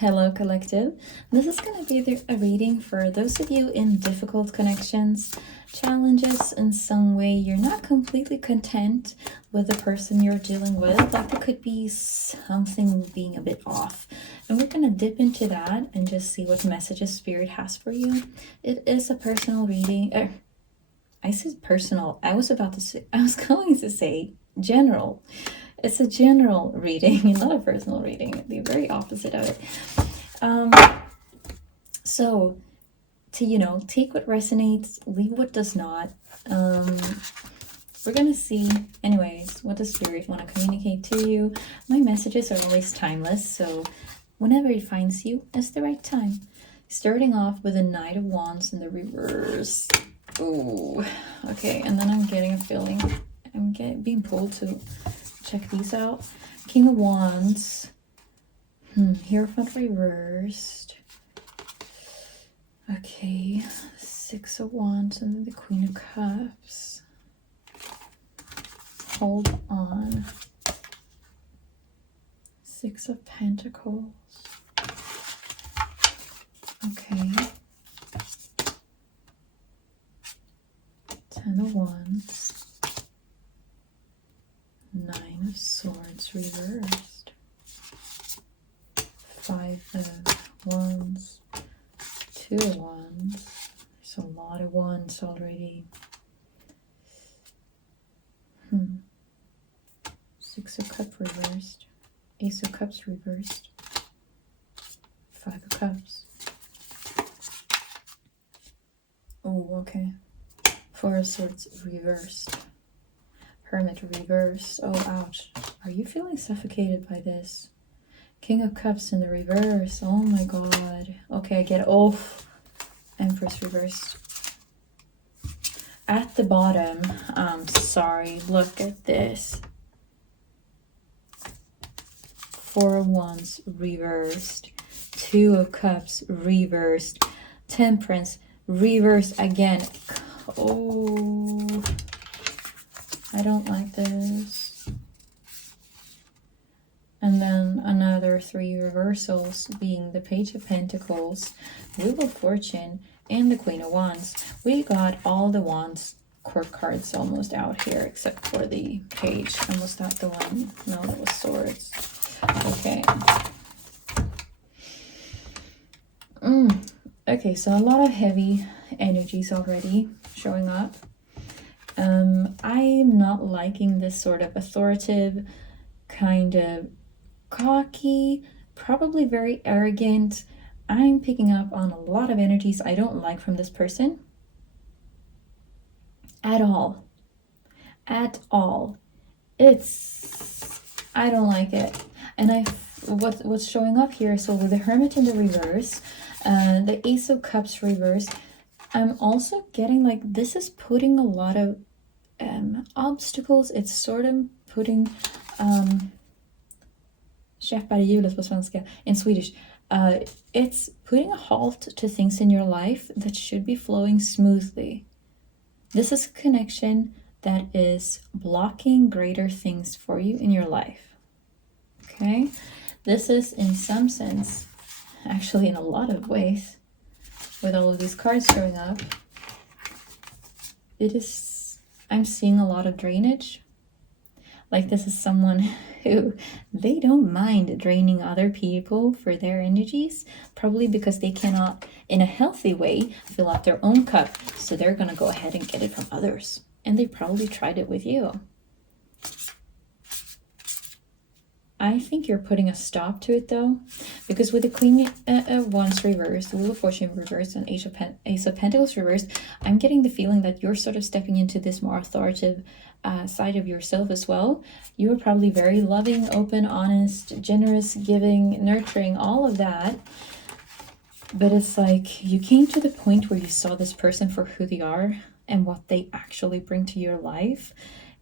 Hello collective. This is going to be a reading for those of you in difficult connections, challenges in some way. You're not completely content with the person you're dealing with. Like there could be something being a bit off. And we're going to dip into that and just see what messages Spirit has for you. It is a personal reading. I said personal. I was going to say general. It's a general reading and not a personal reading. The very opposite of it. So to, take what resonates, leave what does not. We're going to see, anyways, what does Spirit want to communicate to you. My messages are always timeless, so whenever it finds you, it's the right time. Starting off with a Knight of Wands in the reverse. Ooh, okay, and then I'm getting a feeling. I'm being pulled to check these out. King of Wands. Hierophant reversed. Okay. Six of Wands and then the Queen of Cups. Hold on. Six of Pentacles. Okay. 10 of Wands. 9 of Swords reversed. 5 of Wands. 2 of Wands. There's a lot of Wands already. 6 of Cups reversed. Ace of Cups reversed. 5 of Cups. Oh, okay. 4 of Swords reversed. Hermit reversed. Oh, ouch. Are you feeling suffocated by this? King of Cups in the reverse. Oh my god. Okay, I get it. Oh, Empress reversed. At the bottom, sorry, look at this. 4 of Wands reversed. 2 of Cups reversed. Temperance reversed again. Oh, I don't like this. And then another 3 reversals, being the Page of Pentacles, Wheel of Fortune, and the Queen of Wands. We got all the Wands court cards almost out here, except for the Page. And was that the one? No, that was Swords. Okay. Okay, so a lot of heavy energies already showing up. I'm not liking this sort of authoritative, kind of cocky, probably very arrogant. I'm picking up on a lot of energies I don't like from this person. At all. At all. I don't like it. And what's showing up here, so with the Hermit in the reverse, the Ace of Cups reversed, I'm also getting like this is putting a lot of obstacles. It's sort of putting käppar i hjulet på svenska, in Swedish. It's putting a halt to things in your life that should be flowing smoothly. This is a connection that is blocking greater things for you in your life. Okay? This is in some sense, actually in a lot of ways, with all of these cards showing up, I'm seeing a lot of drainage. Like this is someone who, they don't mind draining other people for their energies, probably because they cannot, in a healthy way, fill up their own cup. So they're going to go ahead and get it from others. And they probably tried it with you. I think you're putting a stop to it though, because with the Queen of Wands reversed, the Wheel of Fortune reversed, and Ace of Pentacles reversed, I'm getting the feeling that you're sort of stepping into this more authoritative side of yourself as well. You were probably very loving, open, honest, generous, giving, nurturing, all of that. But it's like you came to the point where you saw this person for who they are and what they actually bring to your life,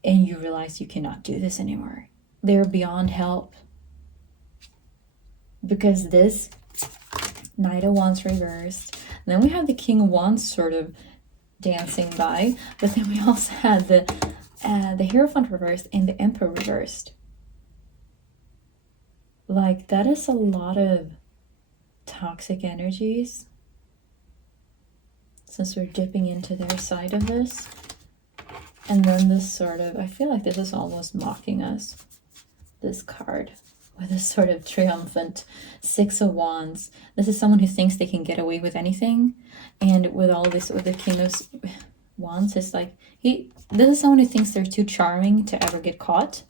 and you realize you cannot do this anymore. They're beyond help. Because this Knight of Wands reversed. And then we have the King of Wands sort of dancing by. But then we also had the Hierophant reversed and the Emperor reversed. Like, that is a lot of toxic energies, since we're dipping into their side of this. And then this sort of, I feel like this is almost mocking us, this card, with this sort of triumphant Six of Wands. This is someone who thinks they can get away with anything. And with all this, with the King of Wands, it's like, this is someone who thinks they're too charming to ever get caught.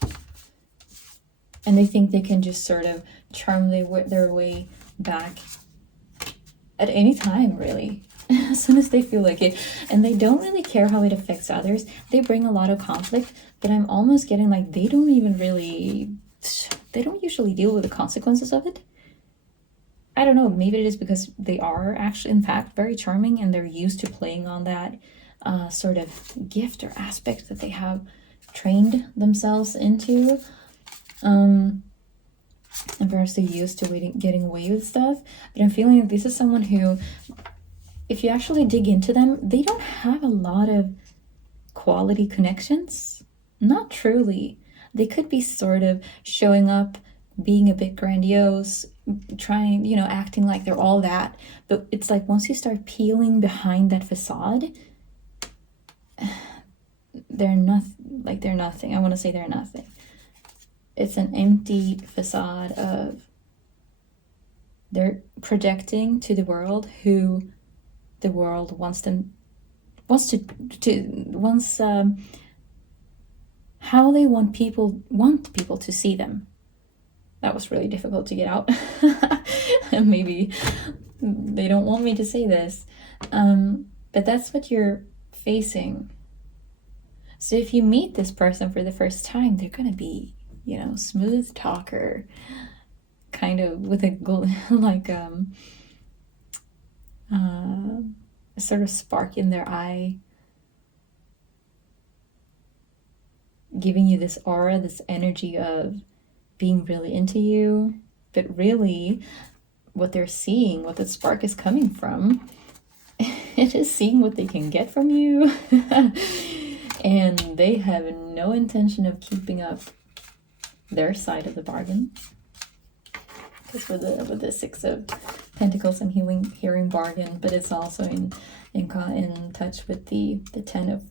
And they think they can just sort of charm their way back at any time, really. As soon as they feel like it. And they don't really care how it affects others. They bring a lot of conflict, but I'm almost getting like they don't usually deal with the consequences of it. I don't know, maybe it is because they are actually, in fact, very charming, and they're used to playing on that sort of gift or aspect that they have trained themselves into. And perhaps they're used to getting away with stuff. But I'm feeling like this is someone who, if you actually dig into them, they don't have a lot of quality connections. Not truly. They could be sort of showing up, being a bit grandiose, trying, acting like they're all that. But it's like once you start peeling behind that facade, they're nothing. I want to say they're nothing. It's an empty facade of they're projecting to the world who the world wants how they want people to see them. That was really difficult to get out. And maybe they don't want me to say this, but that's what you're facing. So if you meet this person for the first time, they're gonna be, smooth talker, kind of with a a sort of spark in their eye, giving you this aura, this energy of being really into you. But really, what they're seeing, what the spark is coming from, it is seeing what they can get from you. And they have no intention of keeping up their side of the bargain. Because with the Six of Pentacles, I'm hearing bargain, but it's also in touch with the Ten of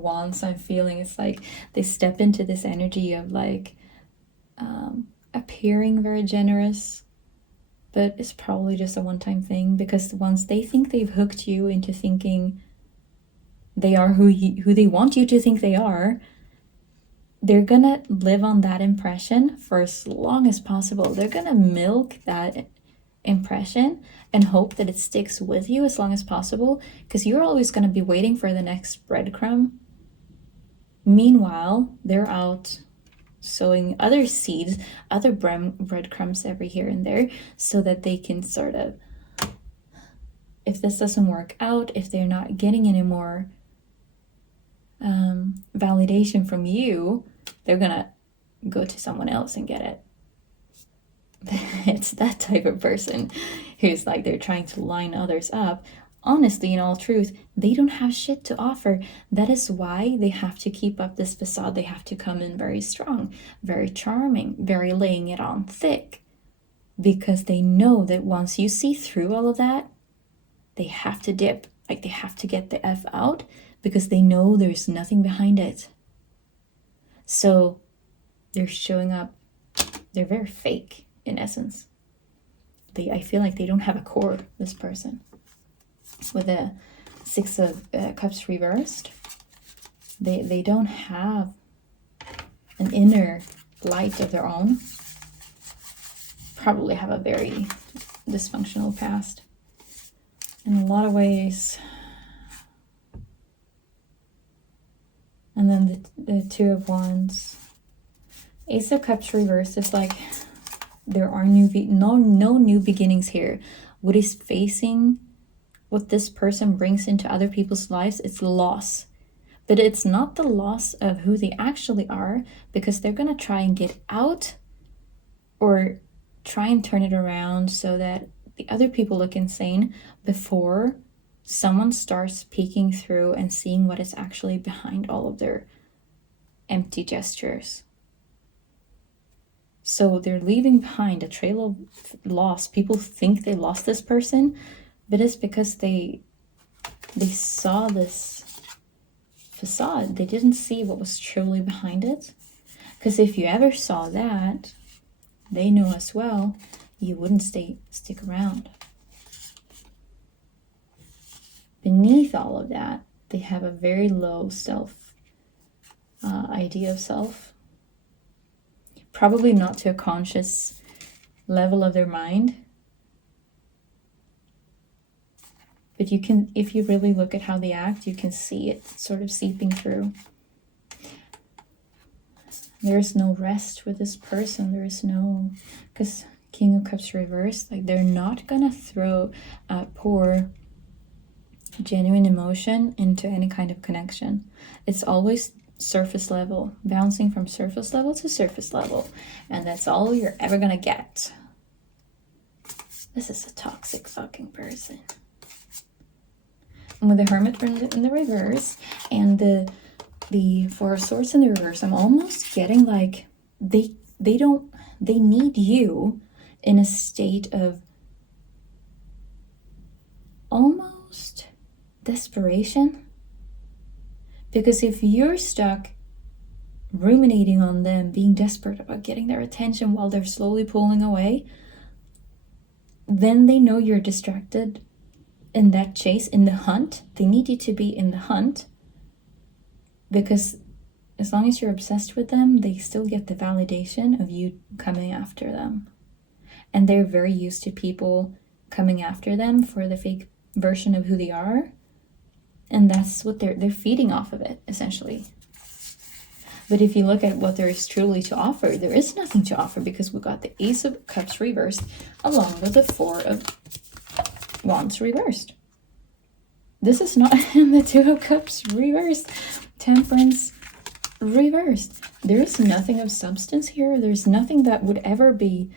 Wands. I'm feeling it's like they step into this energy of like appearing very generous, but it's probably just a one-time thing, because once they think they've hooked you into thinking they are who they want you to think they are, they're gonna live on that impression for as long as possible. They're gonna milk that impression and hope that it sticks with you as long as possible, because you're always gonna be waiting for the next breadcrumb. Meanwhile, they're out sowing other seeds, other breadcrumbs every here and there, so that they can sort of, if this doesn't work out, if they're not getting any more validation from you, they're gonna go to someone else and get it. It's that type of person who's like, they're trying to line others up. Honestly, in all truth, they don't have shit to offer. That is why they have to keep up this facade. They have to come in very strong, very charming, very laying it on thick, because they know that once you see through all of that, they have to dip. Like, they have to get the F out, because they know there's nothing behind it. So they're showing up, they're very fake in essence. I feel like they don't have a core, this person. With the Six of Cups reversed, they don't have an inner light of their own. Probably have a very dysfunctional past in a lot of ways. And then the Two of Wands. Ace of Cups reversed. It's like there are no new beginnings here. What is facing, what this person brings into other people's lives, it's loss. But it's not the loss of who they actually are, because they're going to try and get out or try and turn it around so that the other people look insane before someone starts peeking through and seeing what is actually behind all of their empty gestures. So they're leaving behind a trail of loss. People think they lost this person, but it's because they saw this facade. They didn't see what was truly behind it. Because if you ever saw that, they know as well, you wouldn't stick around. Beneath all of that, they have a very low idea of self. Probably not to a conscious level of their mind. But you can, if you really look at how they act, you can see it sort of seeping through. There's no rest with this person. There is no, because King of Cups reversed, like they're not gonna pour genuine emotion into any kind of connection. It's always surface level, bouncing from surface level to surface level, and that's all you're ever gonna get. This is a toxic fucking person. And with the Hermit in the reverse and the Four of Swords in the reverse, I'm almost getting like they need you in a state of almost desperation. Because if you're stuck ruminating on them, being desperate about getting their attention while they're slowly pulling away, then they know you're distracted in that chase, in the hunt. They need you to be in the hunt, because as long as you're obsessed with them, they still get the validation of you coming after them. And they're very used to people coming after them for the fake version of who they are. And that's what they're feeding off of it, essentially. But if you look at what there is truly to offer, there is nothing to offer, because we got the Ace of Cups reversed along with the Four of Wands reversed. This is not the Two of Cups reversed. Temperance reversed. There is nothing of substance here. There's nothing that would ever be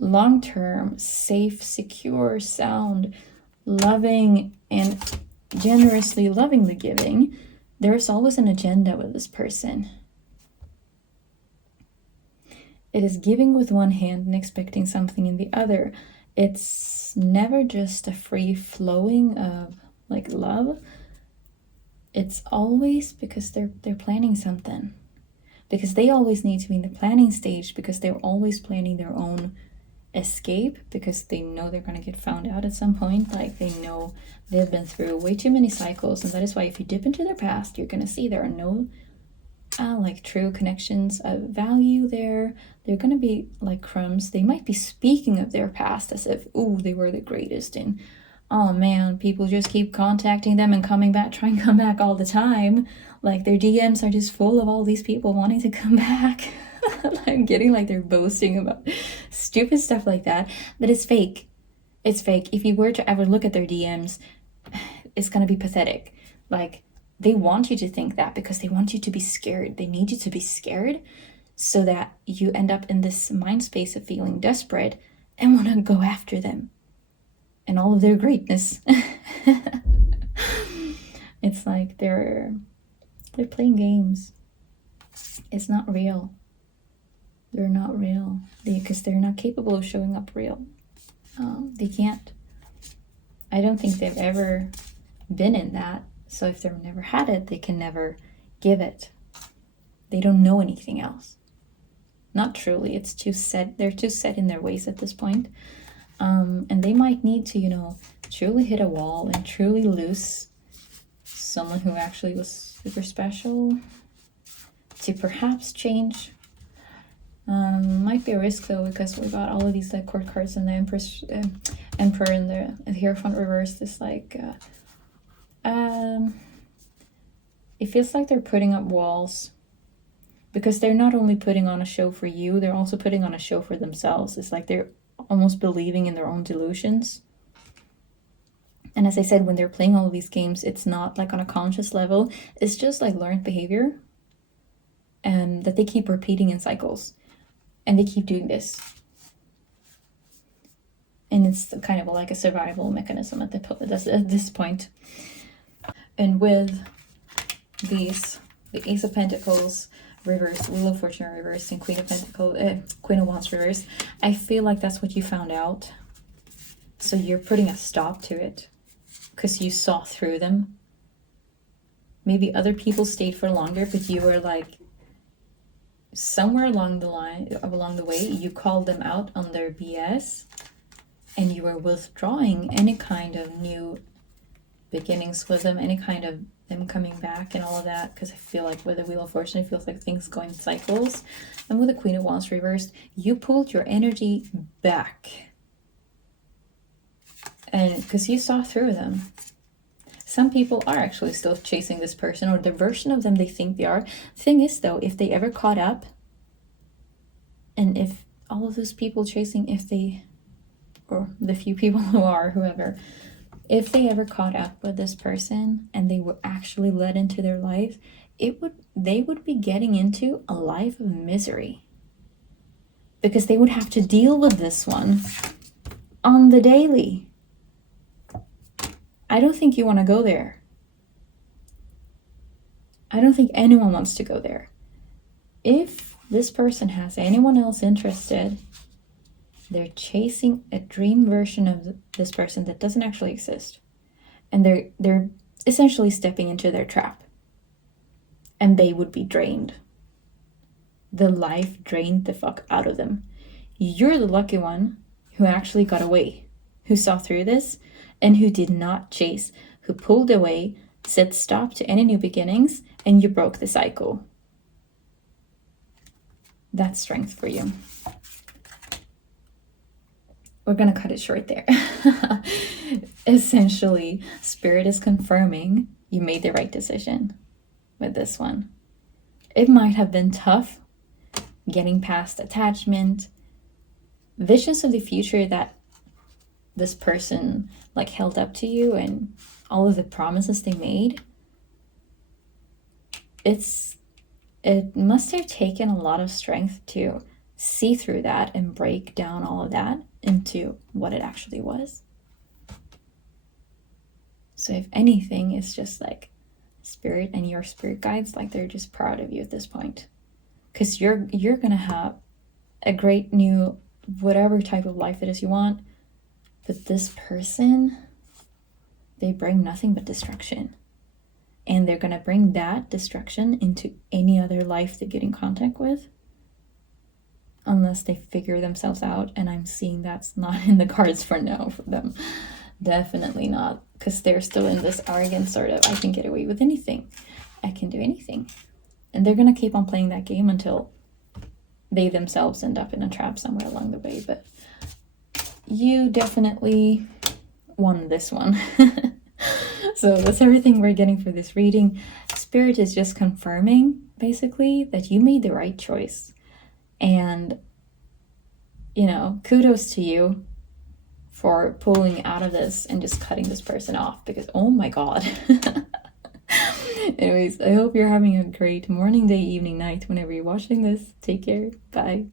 long-term, safe, secure, sound, loving, and generously lovingly giving. There's always an agenda with this person. It is giving with one hand and expecting something in the other. It's never just a free flowing of like love. It's always because they're planning something. Because they always need to be in the planning stage, because they're always planning their own escape, because they know they're going to get found out at some point. Like they know they've been through way too many cycles, and that is why if you dip into their past, you're going to see there are no like true connections of value there. They're going to be like crumbs. They might be speaking of their past as if, oh, they were the greatest, and oh man, people just keep contacting them and coming back, trying to come back all the time. Like their DMs are just full of all these people wanting to come back. I'm getting like they're boasting about stupid stuff like that. But it's fake. It's fake. If you were to ever look at their DMs, it's going to be pathetic. Like they want you to think that because they want you to be scared. They need you to be scared so that you end up in this mind space of feeling desperate and want to go after them and all of their greatness. It's like they're playing games. It's not real. They're not real because they're not capable of showing up real. They can't. I don't think they've ever been in that. So if they've never had it, they can never give it. They don't know anything else. Not truly. It's too set. They're too set in their ways at this point. And they might need to, truly hit a wall and truly lose someone who actually was super special to perhaps change. Might be a risk though, because we got all of these like court cards and the Emperor and the Hierophant reversed. Is like it feels like they're putting up walls, because they're not only putting on a show for you, they're also putting on a show for themselves. It's like they're almost believing in their own delusions. And as I said, when they're playing all of these games, it's not like on a conscious level. It's just like learned behavior, and that they keep repeating in cycles. And they keep doing this. And it's kind of like a survival mechanism at this point. And with the Ace of Pentacles reversed, Wheel of Fortune reversed, and Queen of Pentacles, Queen of Wands reversed. I feel like that's what you found out. So you're putting a stop to it because you saw through them. Maybe other people stayed for longer, but you were like, somewhere along the way, you called them out on their BS, and you were withdrawing any kind of new beginnings with them, any kind of them coming back and all of that, because I feel like with the Wheel of Fortune, it feels like things go in cycles. And with the Queen of Wands reversed, you pulled your energy back. And because you saw through them. Some people are actually still chasing this person, or the version of them they think they are. Thing is though, if they ever caught up, and if all of those people chasing, if they, or the few people who are, whoever, if they ever caught up with this person and they were actually led into their life, they would be getting into a life of misery. Because they would have to deal with this one on the daily. I don't think you want to go there. I don't think anyone wants to go there. If this person has anyone else interested, they're chasing a dream version of this person that doesn't actually exist. And they're essentially stepping into their trap. And they would be drained. The life drained the fuck out of them. You're the lucky one who actually got away, who saw through this, and who did not chase, who pulled away, said stop to any new beginnings, and you broke the cycle. That's strength for you. We're going to cut it short there. Essentially, Spirit is confirming you made the right decision with this one. It might have been tough getting past attachment, visions of the future that this person like held up to you, and all of the promises they made. It must have taken a lot of strength to see through that and break down all of that into what it actually was. So if anything, it's just like Spirit and your spirit guides, like they're just proud of you at this point, because you're gonna have a great new whatever type of life it is you want. But this person, they bring nothing but destruction, and they're gonna bring that destruction into any other life they get in contact with, unless they figure themselves out. And I'm seeing that's not in the cards for now for them. Definitely not, because they're still in this arrogant sort of, I can get away with anything, I can do anything. And they're gonna keep on playing that game until they themselves end up in a trap somewhere along the way. But you definitely won this one. So that's everything we're getting for this reading. Spirit is just confirming basically that you made the right choice. And, you know, kudos to you for pulling out of this and just cutting this person off, because oh my god. Anyways, I hope you're having a great morning, day, evening, night whenever you're watching this. Take care. Bye.